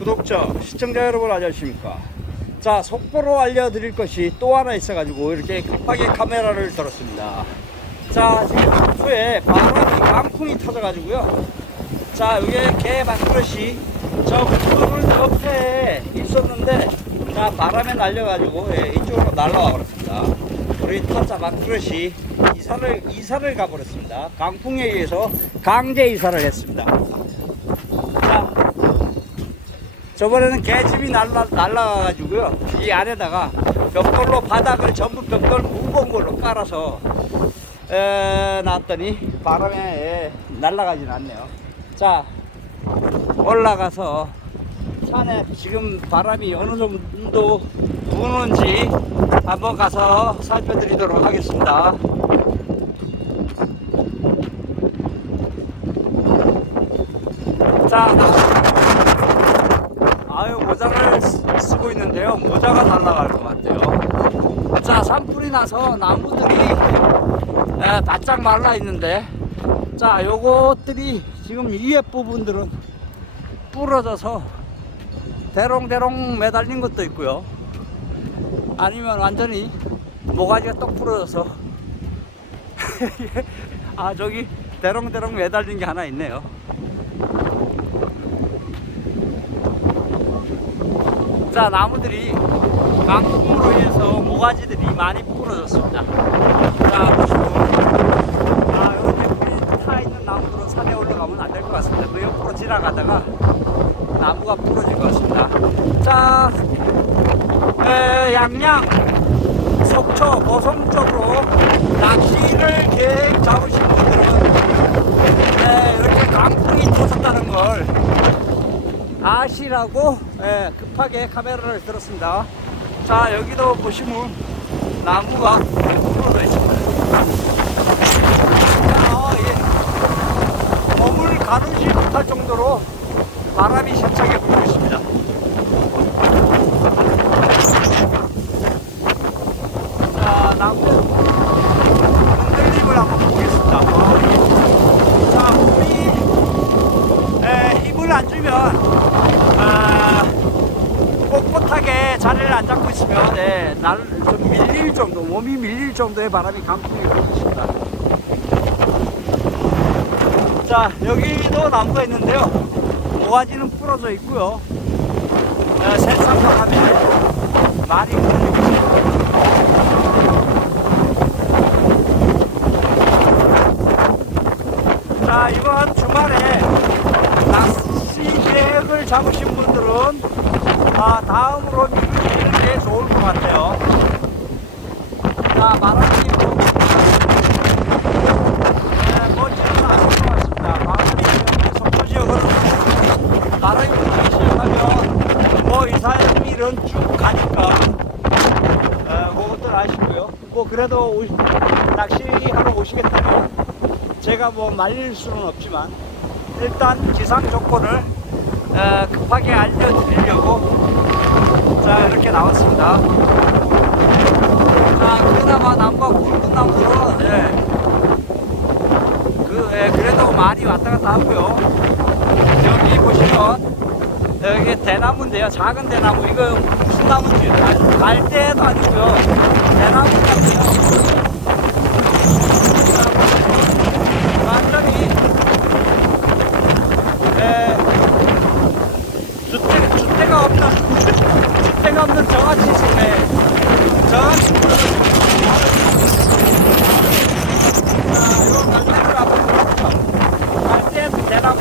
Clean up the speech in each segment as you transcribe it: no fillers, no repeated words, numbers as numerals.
구독자, 시청자 여러분 안녕하십니까. 자, 속보로 알려드릴 것이 또 하나 있어가지고 이렇게 급하게 카메라를 들었습니다. 자, 지금 앞에 바람이 강풍이 터져가지고요. 자, 이게 개 밥그릇이 저 구조물 옆에 있었는데, 자, 바람에 날려가지고 이쪽으로 날라와 버렸습니다. 우리 타자 밥그릇이 이사를 가버렸습니다. 강풍에 의해서 강제 이사를 했습니다. 자, 저번에는 개집이 날라가가지고요. 이 안에다가 벽돌로 바닥을 전부 벽돌 무거운 걸로 깔아서 놨더니 바람에 날아가진 않네요. 자, 올라가서 산에 지금 바람이 어느 정도 부는지 한번 가서 살펴드리도록 하겠습니다. 자, 모자를 쓰고 있는데요. 모자가 날아갈 것 같아요. 자, 산불이 나서 나무들이 바짝 말라 있는데, 자, 요것들이 지금 위에 부분들은 부러져서 대롱대롱 매달린 것도 있고요. 아니면 완전히 모가지가 똑 부러져서 아, 저기 대롱대롱 매달린 게 하나 있네요. 자, 나무들이 강풍으로 인해서 모가지들이 많이 부러졌습니다. 자, 보시면 이렇게 불이 타 있는 나무들은 산에 올라가면 안 될 것 같습니다. 그 옆으로 지나가다가 나무가 부러질 것 같습니다. 자, 양양, 속초, 보성 쪽으로 낚시를 계획 잡으신 분들은 이렇게 강풍이 터졌다는 걸 아시라고 급하게 카메라를 들었습니다. 자, 여기도 보시면 나무가 부러져 있습니다. 몸을 가누지 못할 정도로 바람이 세차게 불고 있습니다. 자, 나무 흔들림을 한번 보겠습니다. 자, 물이 힘을 안 주면 꼿꼿하게 자리를 안 잡고 있으면 좀 밀릴 정도, 몸이 밀릴 정도의 바람이 강풍이 불었습니다. 자, 여기도 나무가 있는데요. 모가지는 부러져 있고요. 새싹바람에 많이 흔들리고 있습니다. 자, 이번 주말에 낚시 계획을 잡으신 분들은 다음으로 미루시는 게 좋을 것 같아요. 자, 바람이 뭔지는 아실 것 같습니다. 바람이 속도 지역으로 바람이 불기 시작하면 이 사람일은 쭉 가니까 그것들 아시고요. 그래도 낚시하러 오시겠다면 제가 말릴 수는 없지만 일단 기상 조건을 급하게 알려드리려고 자, 이렇게 나왔습니다. 자, 그나마 나무가 굵은 나무는 그래도 많이 왔다 갔다 하고요. 여기 보시면 여기 대나무인데요. 작은 대나무. 이거 무슨 나무인지 갈대도 아니고요. 대나무 같아요. 완전히 주대가 없는 정화치 숲에 정화치 이런 갈대를 한번 보겠습니다. 갈대 대나무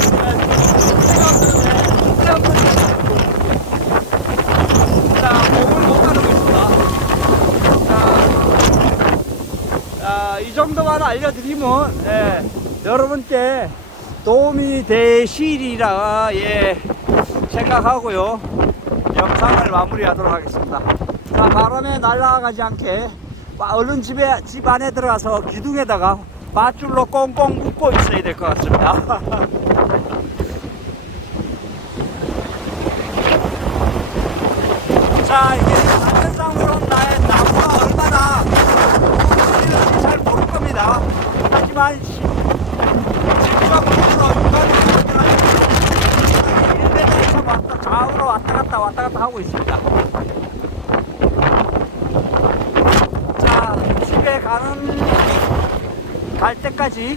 주대가 없는 자, 몸을 못 가르고 있습니다. 자, 이 정도만 알려드리면 여러분께 도움이 되시리라 생각하고요. 영상을 마무리하도록 하겠습니다. 자, 바람에 날아가지 않게 얼른 집 안에 들어가서 기둥에다가 밧줄로 꽁꽁 묶고 있어야 될 것 같습니다. 자, 이게 자연상으로 나의 나무가 얼마나 무엇인지 잘 모를 겁니다. 하지만 직접 보러 육안으로 1m 왔다 갔다 하고 있습니다. 자, 집에 갈 때까지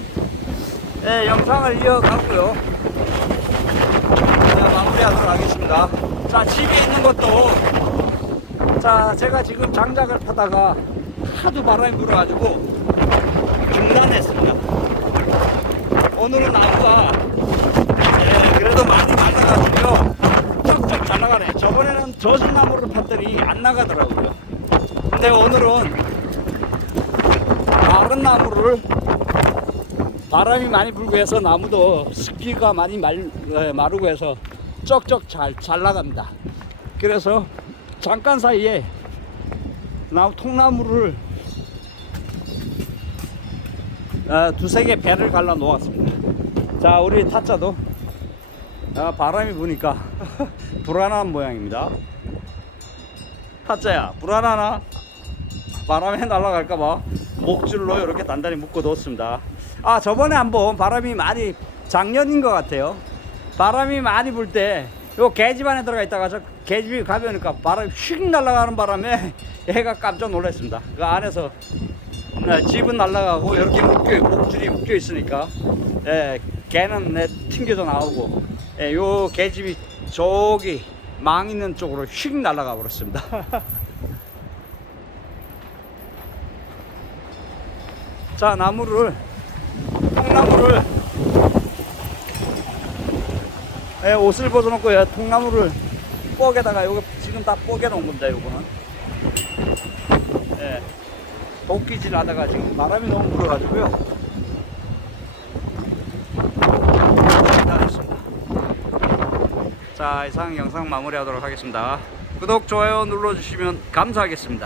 영상을 이어가고요. 자, 마무리하도록 하겠습니다. 자, 집에 있는 것도, 자, 제가 지금 장작을 파다가 하도 바람이 불어가지고 중단했습니다. 오늘은 나무가 그래도 많이 말라가지고요, 쩍쩍 잘 나가네. 저번에는 젖은 나무를 팠더니 안 나가더라고요. 근데 오늘은 마른 나무를, 바람이 많이 불고 해서 나무도 습기가 많이 마르고 해서 쩍쩍 잘 나갑니다. 그래서 잠깐 사이에 통나무를 두세 개 배를 갈라 놓았습니다. 자, 우리 타짜도 바람이 부니까 불안한 모양입니다. 타짜야, 불안하나? 바람에 날아갈까봐 목줄로 이렇게 단단히 묶어 뒀습니다. 저번에 한번 바람이 많이, 작년인 것 같아요, 바람이 많이 불 때 요 계집 안에 들어가 있다가 저 계집이 가벼우니까 바람이 휙 날아가는 바람에 애가 깜짝 놀랐습니다. 그 안에서 집은 날아가고 이렇게 목줄이 묶여 있으니까 개는 튕겨져 나오고, 요 계집이 저기 망 있는 쪽으로 휙 날아가 버렸습니다. 자, 통나무를 옷을 벗어놓고 통나무를 뽁에다가, 요거 지금 다 뽁에 놓은 겁니다. 요거는 도끼질 하다가 지금 바람이 너무 불어가지고요. 자, 이상 영상 마무리하도록 하겠습니다. 구독, 좋아요 눌러주시면 감사하겠습니다.